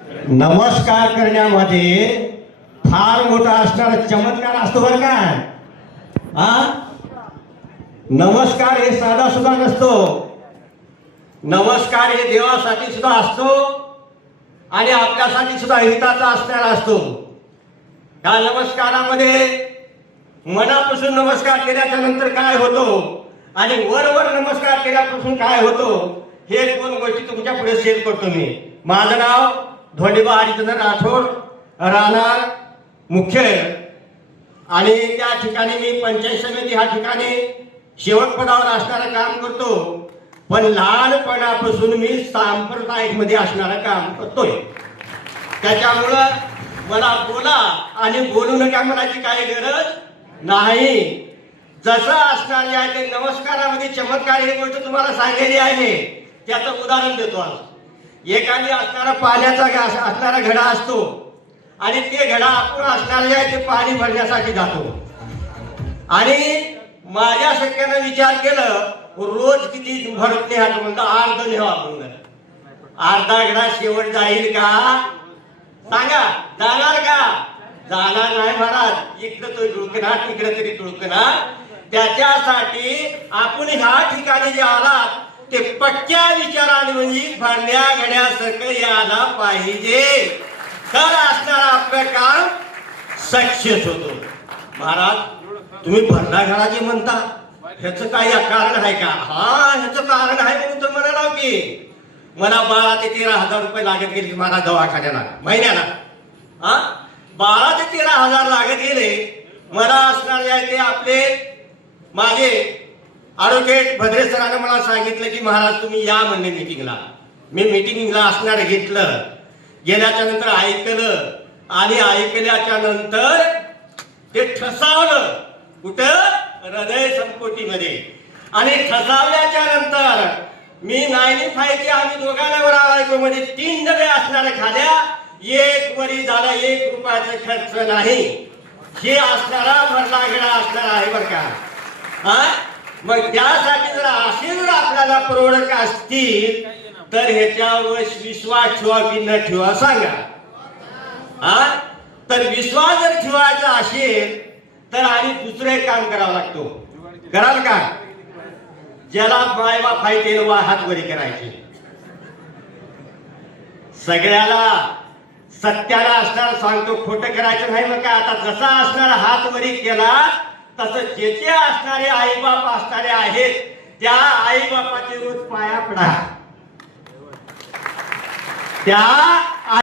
नमस्कार करण्यामध्ये फार मोठा असणारा चमत्कार असतो बरं का. नमस्कार हे साधा सुद्धा नसतो. नमस्कार हे देवासाठी सुद्धा असतो आणि आपल्यासाठी सुद्धा हिताचा असणारा असतो. या नमस्कारामध्ये मनापासून नमस्कार केल्याच्या नंतर काय होतो आणि वर नमस्कार केल्यापासून काय होतो हे दोन गोष्टी तुमच्या पुढे शेअर करतो मी. माझं नाव धोंडेबा हरिचंद्र राठोड, राहणार मुखेड, आणि त्या ठिकाणी मी पंचायत समिती ह्या ठिकाणी शेवट पदावर असणारं काम करतो. पण लहानपणापासून मी सांप्रदायिक मध्ये असणारं काम करतोय. त्याच्यामुळं मला बोला आणि बोलू नका म्हणायची काही गरज नाही. जसं असणार आहे ते नमस्कारामध्ये चमत्कार ही गोष्ट तुम्हाला सांगितली आहे. त्याचं उदाहरण देतो. आज एखादी असणारा पाण्याचा असणारा घडा असतो आणि ते घडा आपण असणारे आहे ते पाणी भरण्यासाठी जातो. आणि माझ्या सगळ्यांना विचार केलं रोज किती भरत न्यायचं म्हणलं अर्ध न्यावा म्हणलं. अर्धा घडा शेवट जाईल का सांगा, जाणार का? जाणार नाही महाराज. इकडं तो डुळकणार तिकडे तरी डुळकणार. त्याच्यासाठी आपण ह्या ठिकाणी जे आलात ते पक्क्या विचाराने म्हणजे भरण्या घड्यासारखं यायला पाहिजे, तर असणारा आपलं काम सक्सेस होतो. महाराज तुम्ही भरण्या घडा जे म्हणता ह्याचं काही कारण आहे का? ह्याचं कारण आहे म्हणून तर म्हणाला की मला 12 ते 13 हजार रुपये लागत गेले मला दवाखान्याला महिन्याला. 12 ते 13 हजार लागत गेले मला. असणारे आहे ते आपले माझे ॲडव्होकेट भद्रे सरांना मला सांगितलं की महाराज तुम्ही या म्हणले मीटिंगला. मी मीटिंगला असणार घेतलं. गेल्याच्या नंतर ऐकलं आणि ऐकल्याच्या नंतर ते ठसावलं कुठं हृदय संकोटीमध्ये. आणि ठसावल्याच्या नंतर मी 95 आम्ही दोघांना ऐकलो म्हणजे 3 डबे असणाऱ्या खाल्या. एक वरी झाला, 1 रुपयाचा खर्च नाही. हे असणारा भरला गेला असणार आहे बरं का. मग त्यासाठी जर असे जर आपल्याला परवडक असतील तर ह्याच्यावर विश्वास ठेवा की न ठेवा सांगा. तर विश्वास जर ठेवायचा असेल तर आणि दुसरं एक काम करावं लागतो. कराल का? ज्याला मायबाप आहे ते हात वरी करायचे. सगळ्याला सत्याला असणार सांगतो, खोटं करायचं नाही. मग काय आता जसा असणारा हात वरी केला तसं जे असणारे आईबाप असणारे आहेत त्या आईबापाचे रोज पाया पडा. त्या